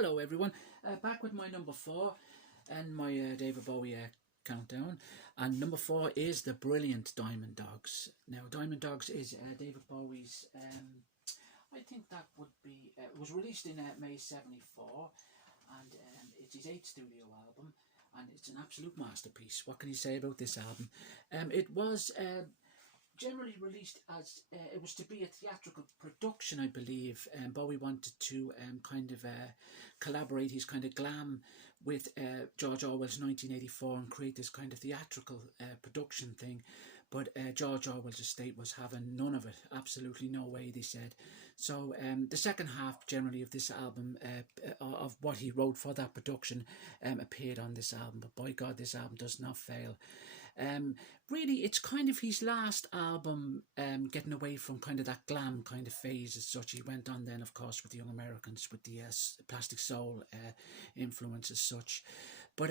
Hello everyone, back with my number 4 and my David Bowie countdown. And number 4 is the brilliant Diamond Dogs. Now Diamond Dogs is David Bowie's, I think that would be, it was released in May 74 and it's his 8th studio album and it's an absolute masterpiece. What can you say about this album? It was generally released as it was to be a theatrical production, I believe. Bowie wanted to kind of collaborate his kind of glam with George Orwell's 1984 and create this kind of theatrical production thing. But George Orwell's estate was having none of it. Absolutely no way, they said. So the second half generally of this album, of what he wrote for that production, appeared on this album. But by God, this album does not fail. Really, it's kind of his last album, getting away from kind of that glam kind of phase as such. He went on then, of course, with the Young Americans, with the Plastic Soul influence as such. But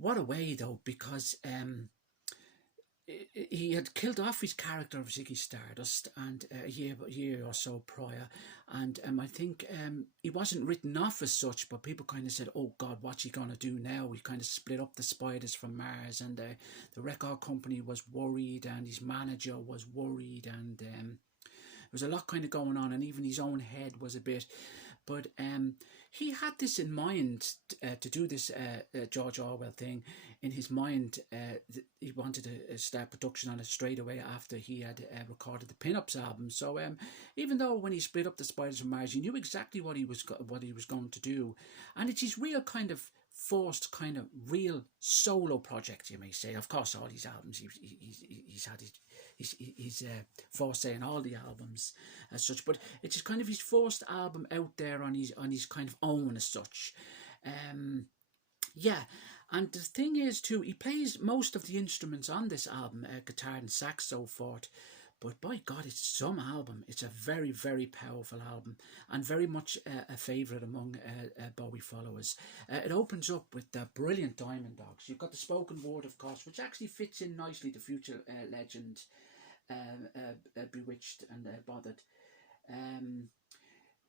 what a way, though, because he had killed off his character of Ziggy Stardust and a year or so prior, and I think he wasn't written off as such, but people kind of said, oh God, what's he going to do now? He kind of split up the Spiders from Mars, and the record company was worried and his manager was worried, and there was a lot kind of going on, and even his own head was a bit. But he had this in mind to do this George Orwell thing. In his mind, he wanted to start production on it straight away after he had recorded the Pin-Ups album. So even though when he split up the Spiders from Mars, he knew exactly what he was going to do, and it's his real kind of forced kind of real solo project, you may say. Of course, all these albums he's had his forte in all the albums as such, but it's just kind of his first album out there on his kind of own as such. Yeah, and the thing is too, he plays most of the instruments on this album, guitar and sax, so forth. But by God, it's some album. It's a very, very powerful album and very much a favourite among Bowie followers. It opens up with the brilliant Diamond Dogs. You've got the spoken word, of course, which actually fits in nicely to future legend Bewitched and Bothered,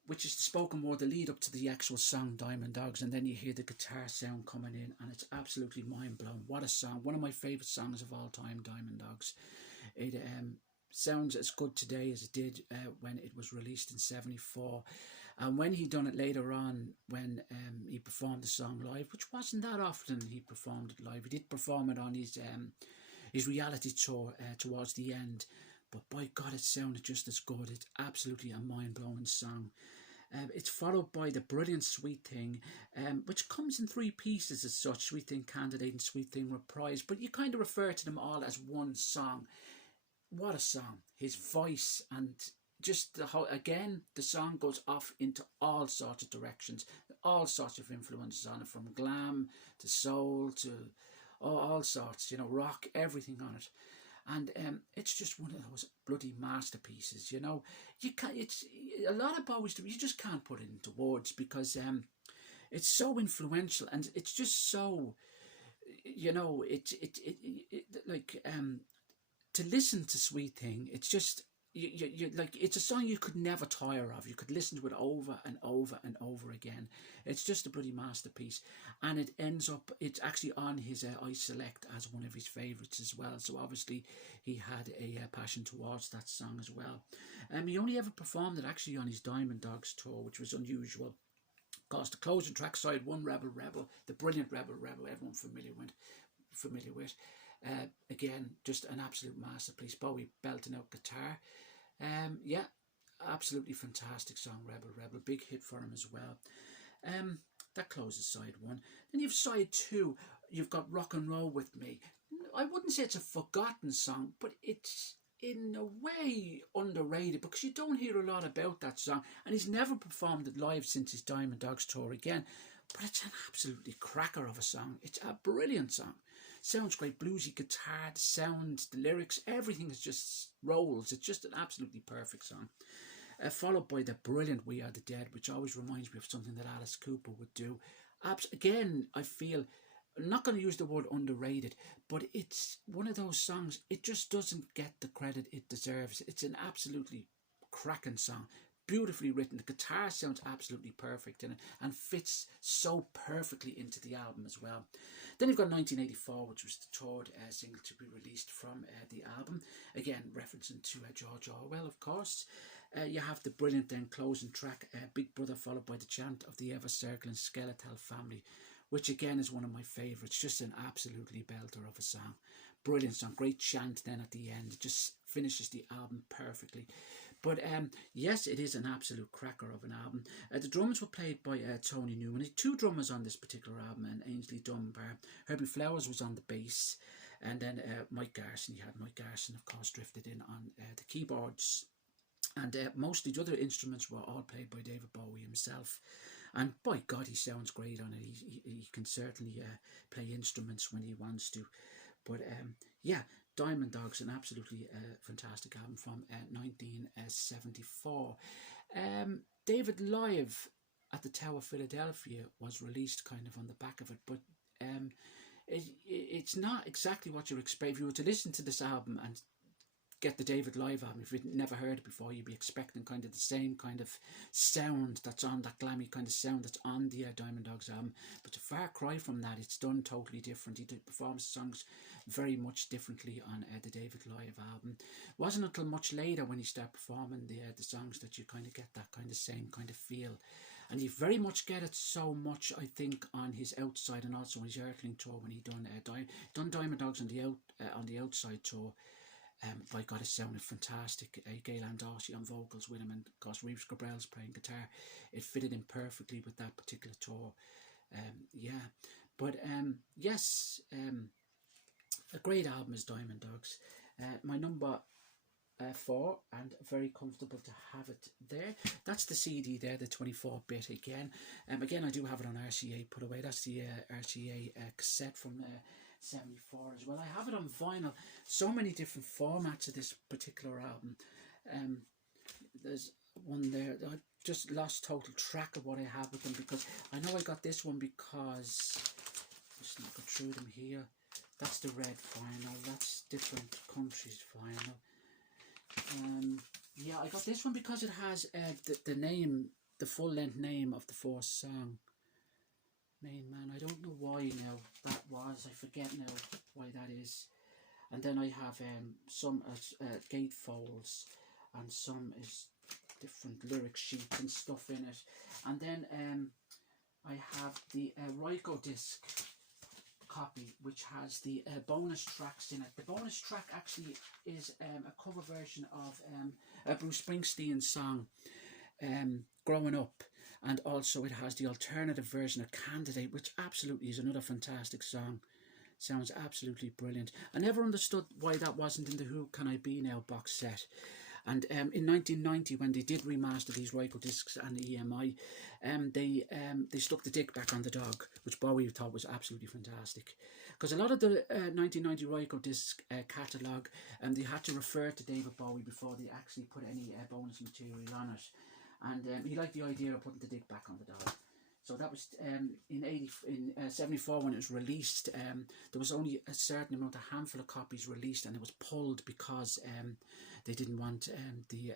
which is the spoken word, the lead up to the actual song Diamond Dogs, and then you hear the guitar sound coming in, and it's absolutely mind-blowing. What a song. One of my favourite songs of all time, Diamond Dogs. It sounds as good today as it did when it was released in 74. And when he done it later on, when he performed the song live, which wasn't that often he performed it live. He did perform it on his reality tour towards the end. But by God, it sounded just as good. It's absolutely a mind-blowing song. It's followed by the brilliant Sweet Thing, which comes in 3 pieces as such: Sweet Thing Candidate and Sweet Thing Reprise. But you kind of refer to them all as one song. What a song. His voice, and just the whole, again, the song goes off into all sorts of directions, all sorts of influences on it, from glam to soul to all sorts, rock, everything on it. And it's just one of those bloody masterpieces, You can't, it's a lot of Bowie's stuff, you just can't put it into words, because it's so influential, and it's just so, to listen to Sweet Thing, it's just, you like, it's a song you could never tire of. You could listen to it over and over and over again. It's just a bloody masterpiece, and it ends up, it's actually on his I Select as one of his favourites as well. So obviously he had a passion towards that song as well. He only ever performed it actually on his Diamond Dogs tour, which was unusual. Of course, the closing track, side 1, Rebel Rebel, the brilliant Rebel Rebel, everyone familiar with. Again, just an absolute masterpiece. Bowie belting out guitar. Yeah, absolutely fantastic song, Rebel Rebel. Big hit for him as well. That closes side 1. Then you've side 2. You've got Rock and Roll With Me. I wouldn't say it's a forgotten song, but it's in a way underrated, because you don't hear a lot about that song, and he's never performed it live since his Diamond Dogs tour again. But it's an absolutely cracker of a song. It's a brilliant song. Sounds great, bluesy guitar, the sound, the lyrics, everything is just rolls. It's just an absolutely perfect song. Followed by the brilliant We Are The Dead, which always reminds me of something that Alice Cooper would do. Again, I feel, I'm not going to use the word underrated, but it's one of those songs, it just doesn't get the credit it deserves. It's an absolutely cracking song. beautifully written. The guitar sounds absolutely perfect in it and fits so perfectly into the album as well. Then you've got 1984, which was the third single to be released from the album. Again, referencing to George Orwell, of course. You have the brilliant then closing track, Big Brother, followed by the chant of the ever-circling Skeletal Family, which again is one of my favourites. Just an absolutely belter of a song. Brilliant song, great chant then at the end. It just finishes the album perfectly. But yes, it is an absolute cracker of an album. The drums were played by Tony Newman. He had two drummers on this particular album, and Ainsley Dunbar. Herbie Flowers was on the bass, and then Mike Garson. You had Mike Garson, of course, drifted in on the keyboards. And mostly the other instruments were all played by David Bowie himself. And by God, he sounds great on it. He can certainly play instruments when he wants to. But yeah, Diamond Dogs, an absolutely fantastic album from 1974. David Live at the Tower Philadelphia was released kind of on the back of it, but it's not exactly what you expect. If you were to listen to this album and get the David Live album, if you'd never heard it before, you'd be expecting kind of the same kind of sound that's on, that glammy kind of sound that's on the Diamond Dogs album. But a far cry from that. It's done totally different. He performs songs very much differently on the David Live album. It wasn't until much later when he started performing the songs that you kind of get that kind of same kind of feel. And you very much get it so much, I think, on his Outside and also on his Earthling tour when he done Diamond Dogs on the Outside tour. By God, it sounded fantastic. Gail Ann Dorsey on vocals with him, and of course Reeves Gabrel's playing guitar. It fitted in perfectly with that particular tour. Yeah, but yes, a great album is Diamond Dogs. My number 4, and very comfortable to have it there. That's the CD there, the 24-bit again. Again, I do have it on RCA put away. That's the RCA cassette from 74 as well. I have it on vinyl. So many different formats of this particular album. There's one there. I just lost total track of what I have with them, because I know I got this one because I'm just not go through them here. That's the red vinyl. That's different countries vinyl. Yeah, I got this one because it has the name, the full length name of the fourth song. Main Man. I don't know why now that was. I forget now why that is. And then I have some gatefolds, and some is different lyric sheets and stuff in it. And then I have the Ryko disc copy, which has the bonus tracks in it. The bonus track actually is a cover version of a Bruce Springsteen song, Growing Up. And also it has the alternative version of Candidate, which absolutely is another fantastic song. Sounds absolutely brilliant. I never understood why that wasn't in the Who Can I Be Now box set. And in 1990, when they did remaster these Ryko discs and the EMI, they stuck the dick back on the dog, which Bowie thought was absolutely fantastic. Because a lot of the 1990 Ryko disc catalogue, they had to refer to David Bowie before they actually put any bonus material on it. And he liked the idea of putting the dick back on the dog. So that was in 74 when it was released. There was only a certain amount, a handful of copies released, and it was pulled because they didn't want the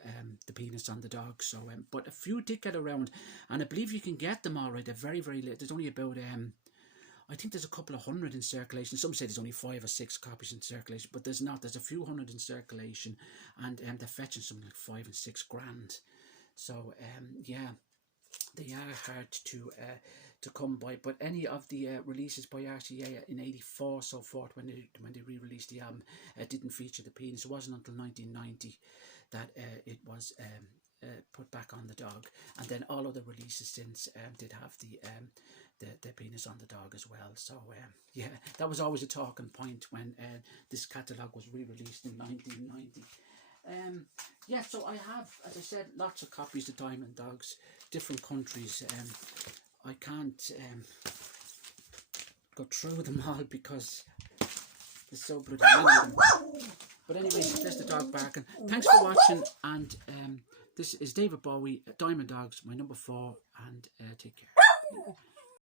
penis on the dog. So, but a few did get around, and I believe you can get them all right. They're very, very late. There's only about I think there's a couple of hundred in circulation. Some say there's only 5 or 6 copies in circulation, but there's not. There's a few hundred in circulation, and they're fetching something like 5 and 6 grand. So yeah, they are hard to come by. But any of the releases by RCA in '84 so forth, when they re-released the album, didn't feature the penis. It wasn't until 1990 that it was put back on the dog, and then all other releases since did have the penis on the dog as well. So yeah, that was always a talking point when this catalogue was re-released in 1990. Yeah, so I have, as I said, lots of copies of Diamond Dogs, different countries. I can't go through them all because there's so bloody many of them. But anyway, there's the dog barking. Thanks for watching, and this is David Bowie, Diamond Dogs, my number 4, and take care.